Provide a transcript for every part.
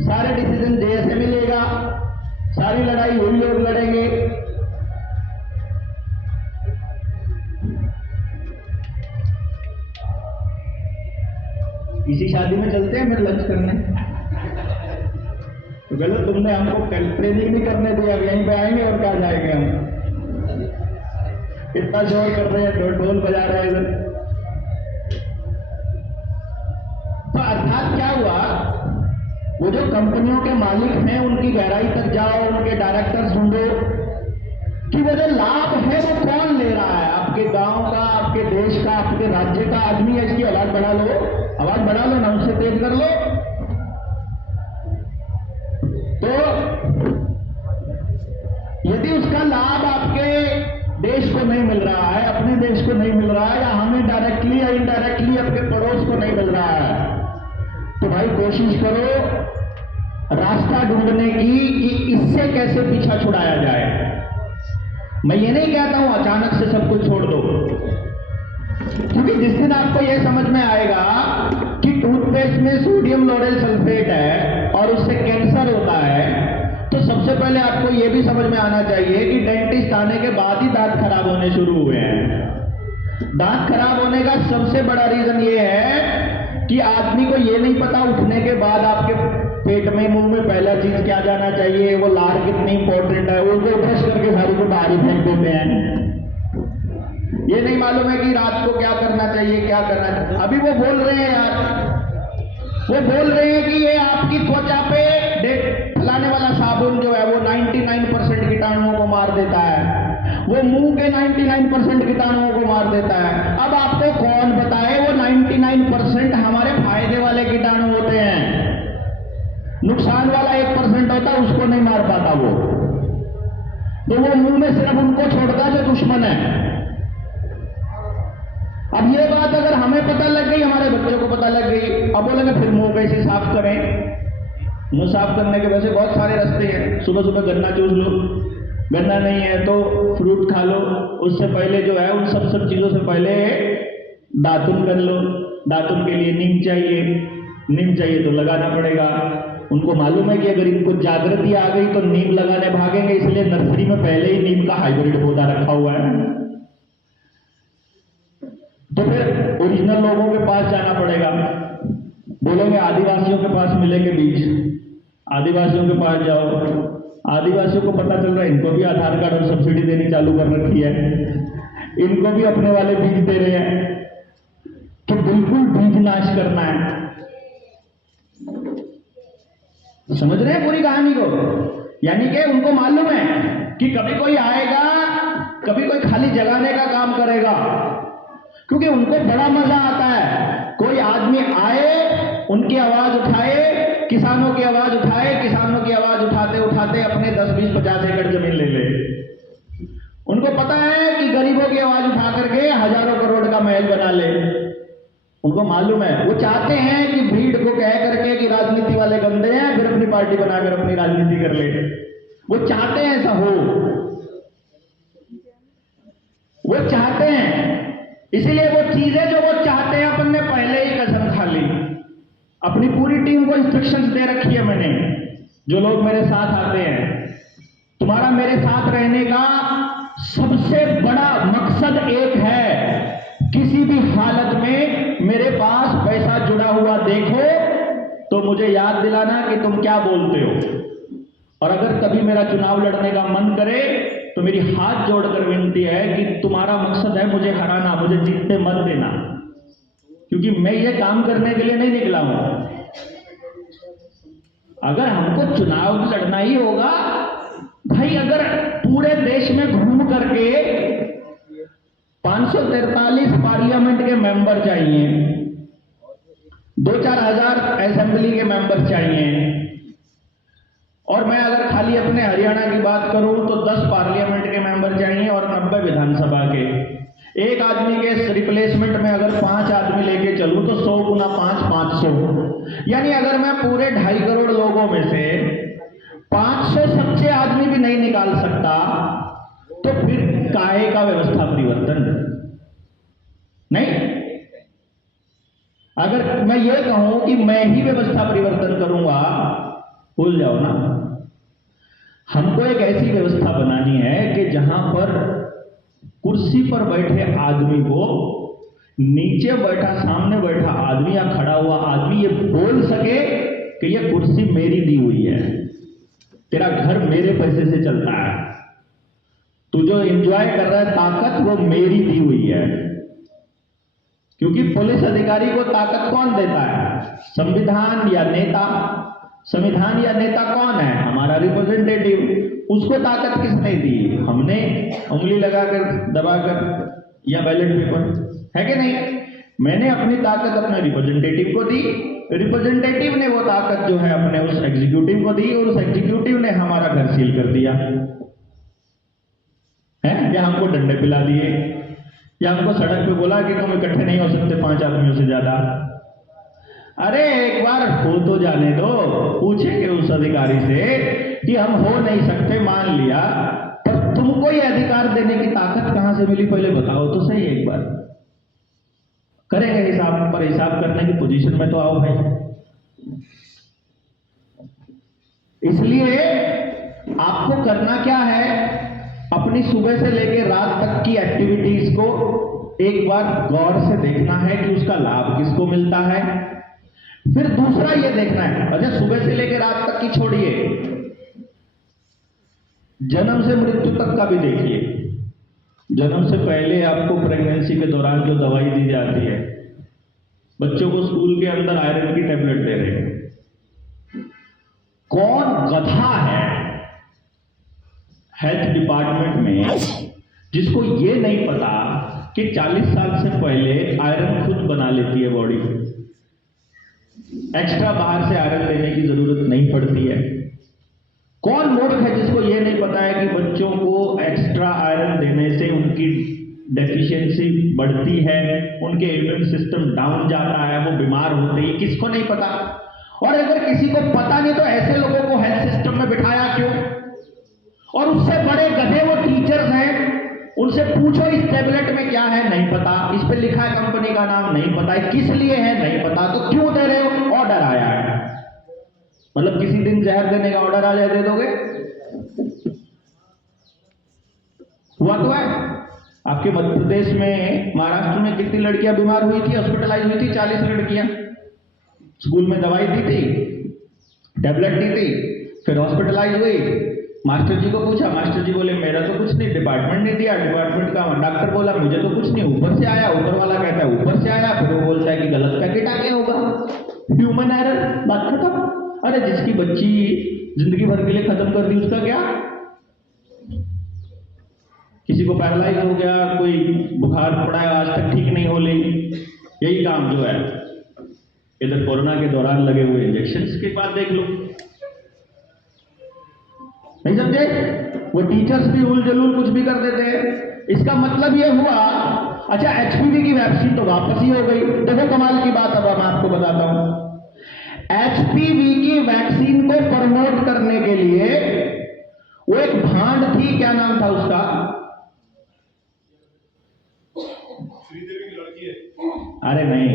सारे डिसीजन जैसे मिलेगा, सारी लड़ाई वही लोग लड़ेंगे। किसी शादी में चलते हैं फिर लंच करने, तो गलत तुमने हमको ट्रेनिंग नहीं करने दिया, यहीं पे आएंगे और क्या जाएंगे हम। इतना जोर कर रहे हैं, ढोल बजा रहे हैं इधर। तो अर्थात क्या हुआ, वो जो कंपनियों के मालिक हैं उनकी गहराई तक जाओ, उनके डायरेक्टर्स ढूंढो कि वो जो लाभ है वो कौन ले रहा है। आपके गांव का, आपके देश का, आपके राज्य का आदमी है, इसकी आवाज बढ़ा लो, आवाज बढ़ा लो ना, उससे तेज कर लो। तो यदि उसका लाभ आपके देश को नहीं मिल रहा है, अपने देश को नहीं मिल रहा है, या हमें डायरेक्टली या इनडायरेक्टली अपने पड़ोस को नहीं मिल रहा है, तो भाई कोशिश करो रास्ता ढूंढने की कि इससे कैसे पीछा छुड़ाया जाए। मैं ये नहीं कहता हूं अचानक से सब कुछ छोड़ दो, क्योंकि जिस दिन आपको यह समझ में आएगा कि टूथपेस्ट में सोडियम लोरेल सल्फेट है और उससे कैंसर होता है, तो सबसे पहले आपको यह भी समझ में आना चाहिए कि डेंटिस्ट आने के बाद ही दांत खराब होने शुरू हुए हैं। दांत खराब होने का सबसे बड़ा रीजन यह है कि आदमी को यह नहीं पता उठने के बाद आपके पेट में, मुंह में पहला चीज क्या जाना चाहिए, वो लार कितनी इंपॉर्टेंट है, वो ब्रश करके सारी को बाहर फेंक देते हैं। ये नहीं मालूम है कि रात को क्या करना चाहिए, क्या करना चाहिए। अभी वो बोल रहे हैं यार, वो बोल रहे हैं कि ये आपकी त्वचा पे फैलाने वाला साबुन जो है वो 99% कीटाणुओं को मार देता है, वो मुंह के 99% कीटाणुओं को मार देता है। अब आपको कौन बताए वो 99% हमारे फायदे वाले कीटाणु होते हैं, नुकसान वाला 1% होता है, उसको नहीं मार पाता वो। तो वो मुंह में सिर्फ उनको छोड़ता है जो दुश्मन है। अब ये बात अगर हमें पता लग गई, हमारे बच्चों को पता लग गई, अब बोलेंगे फिर मुंह कैसे साफ करें। मुंह साफ करने के वैसे बहुत सारे रास्ते हैं। सुबह सुबह गन्ना चूस लो, गन्ना नहीं है तो फ्रूट खा लो, उससे पहले जो है उन सब चीजों से पहले दातुन कर लो। दातुन के लिए नीम चाहिए, नीम चाहिए तो लगाना पड़ेगा। उनको मालूम है कि अगर इनको जागृति आ गई तो नीम लगाने भागेंगे, इसलिए नर्सरी में पहले ही नीम का हाइब्रिड पौधा रखा हुआ है। तो फिर ओरिजिनल लोगों के पास जाना पड़ेगा, बोलेंगे आदिवासियों के पास मिलेंगे बीज, आदिवासियों के पास जाओ। आदिवासियों को पता चल रहा है इनको भी आधार कार्ड और सब्सिडी देनी चालू कर रखी है, इनको भी अपने वाले बीज दे रहे हैं। तो बिल्कुल बीज नाश करना है। समझ रहे हैं पूरी कहानी को? यानी कि उनको मालूम है कि कभी कोई आएगा, कभी कोई खाली जगाने का काम करेगा, क्योंकि उनको बड़ा मजा आता है। कोई आदमी आए, उनकी आवाज उठाए, किसानों की आवाज उठाए, किसानों की आवाज उठाते उठाते अपने 10, 20, 50 एकड़ जमीन ले ले। उनको पता है कि गरीबों की आवाज उठा करके हजारों करोड़ का महल बना ले। उनको मालूम है, वो चाहते हैं कि भीड़ को कह करके कि राजनीति वाले गंदे हैं, फिर अपनी पार्टी बनाकर अपनी राजनीति कर ले। वो चाहते हैं ऐसा हो, वो चाहते हैं। इसीलिए वो चीजें जो वो चाहते हैं अपन ने पहले ही कसम खा ली। अपनी पूरी टीम को इंस्ट्रक्शंस दे रखी है मैंने, जो लोग मेरे साथ आते हैं। तुम्हारा मेरे साथ रहने का सबसे बड़ा मकसद एक है, किसी भी हालत में मेरे पास पैसा जुड़ा हुआ देखो तो मुझे याद दिलाना कि तुम क्या बोलते हो। और अगर कभी मेरा चुनाव लड़ने का मन करे तो मेरी हाथ जोड़कर विनती है कि तुम्हारा मकसद है मुझे हराना, मुझे जीतने मत देना, क्योंकि मैं ये काम करने के लिए नहीं निकला हूं। अगर हमको चुनाव लड़ना ही होगा भाई, अगर पूरे देश में घूम करके 543 पार्लियामेंट के मेंबर चाहिए, 2-4 हजार असेंबली के मेंबर चाहिए, और मैं अगर खाली अपने हरियाणा की बात करूं तो 10 पार्लियामेंट के मेंबर चाहिए और 90 विधानसभा के। एक आदमी के रिप्लेसमेंट में अगर 5 आदमी लेके चलूं तो 100 गुना 5, 500। यानी अगर मैं पूरे 2.5 करोड़ लोगों में से 500 सच्चे आदमी भी नहीं निकाल सकता, तो फिर काहे का व्यवस्था परिवर्तन? नहीं। अगर मैं ये कहूं कि मैं ही व्यवस्था परिवर्तन करूंगा, भूल जाओ ना। हमको एक ऐसी व्यवस्था बनानी है कि जहां पर कुर्सी पर बैठे आदमी को नीचे बैठा, सामने बैठा आदमी या खड़ा हुआ आदमी ये बोल सके कि ये कुर्सी मेरी दी हुई है, तेरा घर मेरे पैसे से चलता है, तू जो एंजॉय कर रहा है ताकत वो मेरी दी हुई है। क्योंकि पुलिस अधिकारी को ताकत कौन देता है? संविधान या नेता। संविधान या नेता कौन है? हमारा रिप्रेजेंटेटिव। उसको ताकत किसने दी? हमने उंगली लगाकर, दबाकर, या बैलेट पेपर, है कि नहीं? मैंने अपनी ताकत अपने रिप्रेजेंटेटिव को दी, रिप्रेजेंटेटिव ने वो ताकत जो है अपने उस एग्जीक्यूटिव को दी, और उस एग्जीक्यूटिव ने हमारा घर सील कर दिया है, या हमको डंडे पिला दिए, या हमको सड़क पे बोला कि तुम इकट्ठे नहीं हो सकते 5 आदमियों से ज्यादा। अरे एक बार हो तो जाने दो, पूछेंगे उस अधिकारी से कि हम हो नहीं सकते, मान लिया, पर तुमको ये अधिकार देने की ताकत कहां से मिली, पहले बताओ तो सही। एक बार करेंगे हिसाब पर हिसाब करने की पोजीशन में तो आओ भाई। इसलिए आपको करना क्या है, अपनी सुबह से लेकर रात तक की एक्टिविटीज को एक बार गौर से देखना है कि उसका लाभ किसको मिलता है। फिर दूसरा ये देखना है, अच्छा सुबह से लेकर रात तक की छोड़िए, जन्म से मृत्यु तक का भी देखिए। जन्म से पहले आपको प्रेगनेंसी के दौरान जो दवाई दी जाती है, बच्चों को स्कूल के अंदर आयरन की टेबलेट दे रहे हैं, कौन गधा है हेल्थ डिपार्टमेंट में जिसको ये नहीं पता कि 40 साल से पहले आयरन खुद बना लेती है बॉडी, एक्स्ट्रा बाहर से आयरन लेने की जरूरत नहीं पड़ती है। कौन मूर्ख है जिसको ये नहीं पता है कि बच्चों को एक्स्ट्रा आयरन देने से उनकी डेफिशिएंसी बढ़ती है, उनके इम्यून सिस्टम डाउन जाता है, वो बीमार होते हैं, किसको नहीं पता? और अगर किसी को पता नहीं तो ऐसे लोगों को हेल्थ सिस्टम में बिठाया क्यों? और उससे बड़े गधे वो टीचर्स हैं, उनसे पूछो इस टैबलेट में क्या है, नहीं पता, इस पे लिखा है कंपनी का नाम, नहीं पता है, किस लिए है नहीं पता, तो क्यों दे रहे हो? ऑर्डर आया है, मतलब किसी दिन जहर देने का ऑर्डर आ जाए दे दोगे? हुआ तो है। आपके मध्य प्रदेश में, महाराष्ट्र में कितनी लड़कियां बीमार हुई थी, हॉस्पिटलाइज हुई थी? 40 लड़कियां। स्कूल में दवाई दी थी, टैबलेट दी थी, फिर हॉस्पिटलाइज हुई। मास्टर जी को पूछा, मास्टर जी बोले मेरा तो कुछ नहीं, डिपार्टमेंट ने दिया, डिपार्टमेंट का। डॉक्टर बोला मुझे तो कुछ नहीं, ऊपर से आया। ऊपर वाला कहता है ऊपर से आया, फिर वो बोलता है कि गलत पैकेट आ गया होगा, ह्यूमन एरर, बात खत्म। अरे जिसकी बच्ची जिंदगी भर के लिए खत्म कर दी, उसका क्या? किसी को पैरालाइज हो गया, कोई बुखार पड़ा है, आज तक ठीक नहीं हो ली। यही काम जो है इधर कोरोना के दौरान लगे हुए इंजेक्शन के बाद देख लो, नहीं समझे? वो टीचर्स भी उल जलूल कुछ भी कर देते हैं। इसका मतलब ये हुआ, अच्छा एचपीवी की वैक्सीन तो वापस ही हो गई। देखो कमाल की बात, अब मैं आपको बताता हूं। एचपीवी की वैक्सीन को प्रमोट करने के लिए वो एक भांड थी, क्या नाम था उसका? श्रीदेवी की लड़की है। अरे नहीं,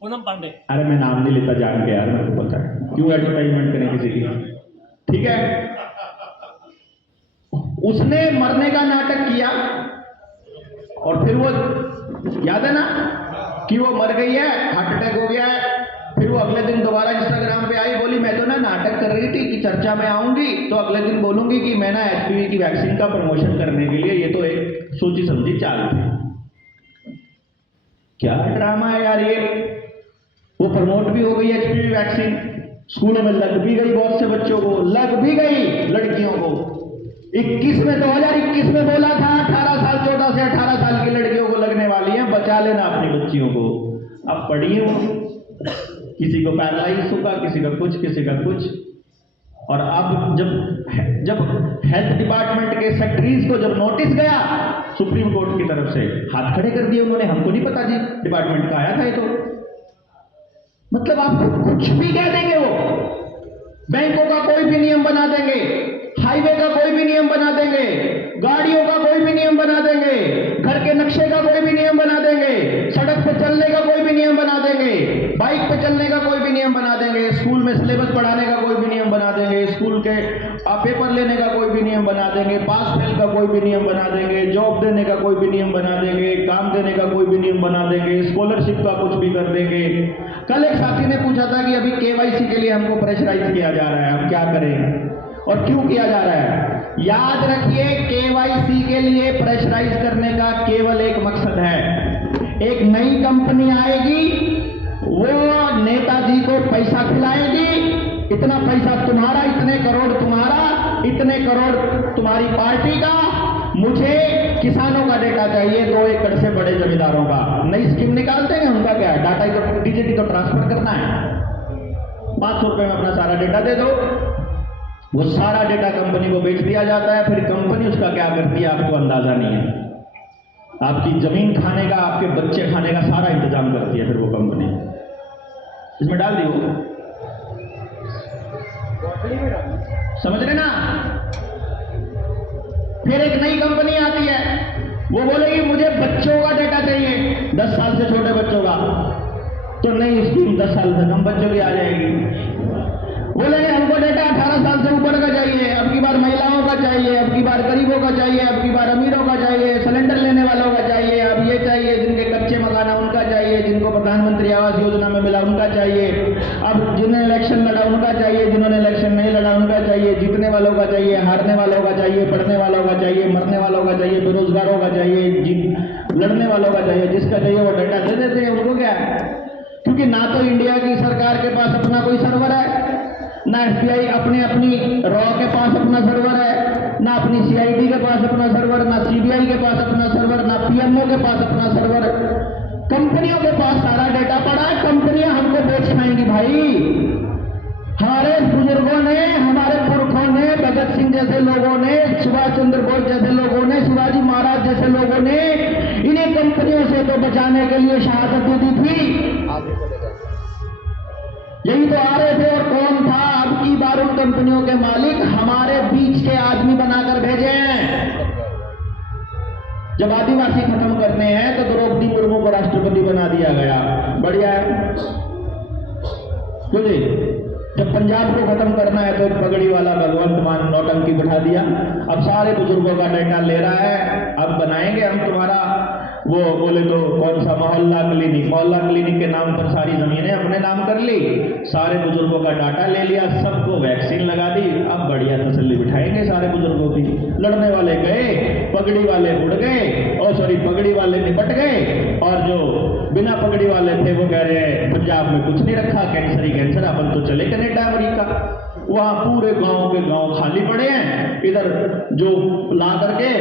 पूनम पांडे। अरे मैं नाम नहीं लेता जान के यार, मेरे को पता है क्यों एडवर्टाइजमेंट करें किसी की, ठीक है? उसने मरने का नाटक किया और फिर वो, याद है ना कि वो मर गई है, हार्ट अटैक हो गया है। फिर वो अगले दिन दोबारा इंस्टाग्राम पे आई, बोली मैं तो ना नाटक कर रही थी कि चर्चा में आऊंगी तो अगले दिन बोलूंगी कि मैं ना एचपीवी की वैक्सीन का प्रमोशन करने के लिए, ये तो एक सोची समझी चाल थी। क्या ड्रामा है यार ये। वो प्रमोट भी हो गई एचपीवी वैक्सीन, स्कूलों में लग भी गई, बहुत से बच्चों को लग भी गई, लड़कियों को। 2021 में बोला था 18 साल 14 से 18 साल की लड़कियों को लगने वाली है, बचा लेना अपनी बच्चियों को। अब पढ़िए, किसी को पैरालाइज होगा, किसी का कुछ, किसी का कुछ। और अब जब हेल्थ डिपार्टमेंट के सेक्रेटरीज को जब नोटिस गया सुप्रीम कोर्ट की तरफ से, हाथ खड़े कर दिए उन्होंने, हमको नहीं पता जी, डिपार्टमेंट का आया था ये तो। मतलब आपको कुछ भी कह देंगे वो, बैंकों का कोई भी नियम बना देंगे, हाईवे का कोई भी नियम बना देंगे, गाड़ियों का कोई भी नियम बना देंगे, घर के नक्शे का कोई भी नियम बना देंगे, सड़क पर चलने का कोई भी नियम बना देंगे। स्कूल में सिलेबस पढ़ाने का कोई भी नियम बना देंगे, स्कूल के पेपर लेने का कोई भी नियम बना देंगे, पास फेल का कोई भी नियम बना देंगे, जॉब देने का कोई भी नियम बना देंगे, काम देने का कोई भी नियम बना देंगे, स्कॉलरशिप का कुछ भी कर देंगे। कल एक साथी ने पूछा था कि अभी KYC के लिए हमको प्रेशराइज किया जा रहा है, हम क्या करें और क्यों किया जा रहा है? याद रखिए, KYC के लिए प्रेशराइज करने का केवल एक मकसद है। एक नई कंपनी आएगी, वो नेताजी को पैसा खिलाएगी, इतना पैसा तुम्हारा, इतने करोड़ तुम्हारा, इतने करोड़ तुम्हारी पार्टी का, मुझे किसानों का डेटा चाहिए 2 एकड़ से बड़े जमींदारों का। नई स्कीम निकालते हैं, उनका क्या है, डाटा को DGT को ट्रांसफर करना है, 500 रुपए में अपना सारा डेटा दे दो, वो सारा डेटा कंपनी को बेच दिया जाता है। फिर कंपनी उसका क्या करती है आपको अंदाजा नहीं है। आपकी जमीन खाने का, आपके बच्चे खाने का सारा इंतजाम करती है फिर वो कंपनी। इसमें डाल दी वो, समझ रहे ना? फिर एक नई कंपनी आती है, वो बोलेगी मुझे बच्चों का डेटा चाहिए, 10 साल से छोटे बच्चों का, तो नई स्कीम 10 साल से कम बच्चों की आ जाएगी। बोलेंगे हमको डेटा 18 साल से ऊपर का चाहिए, अब की बार महिलाओं का चाहिए, अब की बार गरीबों का चाहिए, अब की बार अमीरों का चाहिए, सिलेंडर लेने वालों का चाहिए, अब ये चाहिए, जिनके कच्चे मकान है उनका चाहिए, जिनको प्रधानमंत्री आवास योजना में मिला उनका चाहिए, अब जिन्होंने इलेक्शन लड़ा उनका चाहिए, जिन्होंने इलेक्शन नहीं लड़ा उनका चाहिए, जीतने वालों का चाहिए, हारने वालों का चाहिए, पढ़ने वालों का चाहिए, मरने वालों का चाहिए, बेरोजगारों का चाहिए, लड़ने वालों का चाहिए, जिसका चाहिए वो डेटा दे देते हैं। उनको क्या है, क्योंकि ना तो इंडिया की सरकार के पास अपना कोई सर्वर है, ना FBI अपनी रॉ के पास अपना सर्वर है, ना अपनी CID के पास अपना सर्वर, ना CBI के पास अपना सर्वर, ना PMO के पास अपना सर्वर। कंपनियों के पास सारा डेटा पड़ा है, कंपनियां हमको बेच खाएंगी भाई। हमारे बुजुर्गों ने, हमारे पुरखों ने, भगत सिंह जैसे लोगों ने, सुभाष चंद्र बोस जैसे लोगों ने, शिवाजी महाराज जैसे लोगों ने इन्हीं कंपनियों से तो बचाने के लिए शहादत दी थी। यही तो आ रहे थे, और कौन था? अब की बार उन कंपनियों के मालिक हमारे बीच के आदमी बनाकर भेजे हैं। जब आदिवासी खत्म करने हैं तो द्रौपदी मुर्मू को राष्ट्रपति बना दिया गया, बढ़िया है। क्यों जी? जब पंजाब को खत्म करना है तो एक पगड़ी वाला भगवंत मान नौटंकी बिठा दिया। अब सारे बुजुर्गों का डेटा ले रहा है, अब बनाएंगे हम तुम्हारा वो, बोले तो कौन सा मोहल्ला क्लिनिक के नाम पर सारी जमीनें अपने नाम कर ली, सारे बुजुर्गों का डाटा ले लिया, सबको वैक्सीन लगा दी। अब बढ़िया तसल्ली बिठाएंगे सारे बुजुर्गों की। लड़ने वाले गए, पगड़ी वाले उड़ गए, और पगड़ी वाले निपट गए, और जो बिना पगड़ी वाले थे वो कह रहे हैं पंजाब में कुछ नहीं रखा, कैंसर ही कैंसर, अपन तो चले कनाडा अमेरिका। वहां पूरे गांव के गांव खाली पड़े हैं। इधर जो ला करके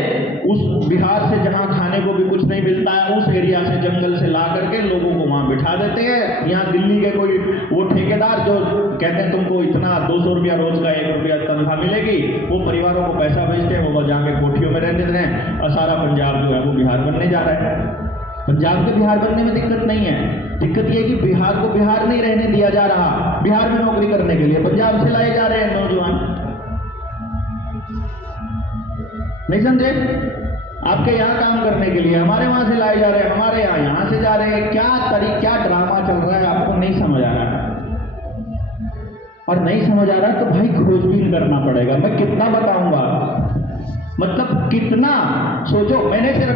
उस बिहार से जहां खाने को भी कुछ नहीं मिलता है, उस एरिया से जंगल से ला करके लोगों को वहां बिठा देते हैं। यहाँ दिल्ली के कोई वो ठेकेदार जो कहते हैं तुमको इतना 200 रुपया रोज का 1 रुपया तनख्वाह मिलेगी, वो परिवारों को पैसा भेजते हैं, वो जाके कोठियों में रहते हैं, और सारा पंजाब जो है वो बिहार बनने जा रहा है। पंजाब के बिहार बनने में दिक्कत नहीं है, दिक्कत यह कि बिहार को बिहार नहीं रहने दिया जा रहा। बिहार में नौकरी करने के लिए पंजाब से लाए जा रहे हैं नौजवान। नहीं समझे? आपके यहाँ काम करने के लिए हमारे वहां से लाए जा रहे हैं, हमारे यहाँ से जा रहे हैं। क्या ड्रामा चल रहा है आपको नहीं समझ आ रहा, और नहीं समझ आ रहा तो भाई खोजबीन करना पड़ेगा। मैं कितना बताऊंगा, मतलब कितना, सोचो। मैंने सिर्फ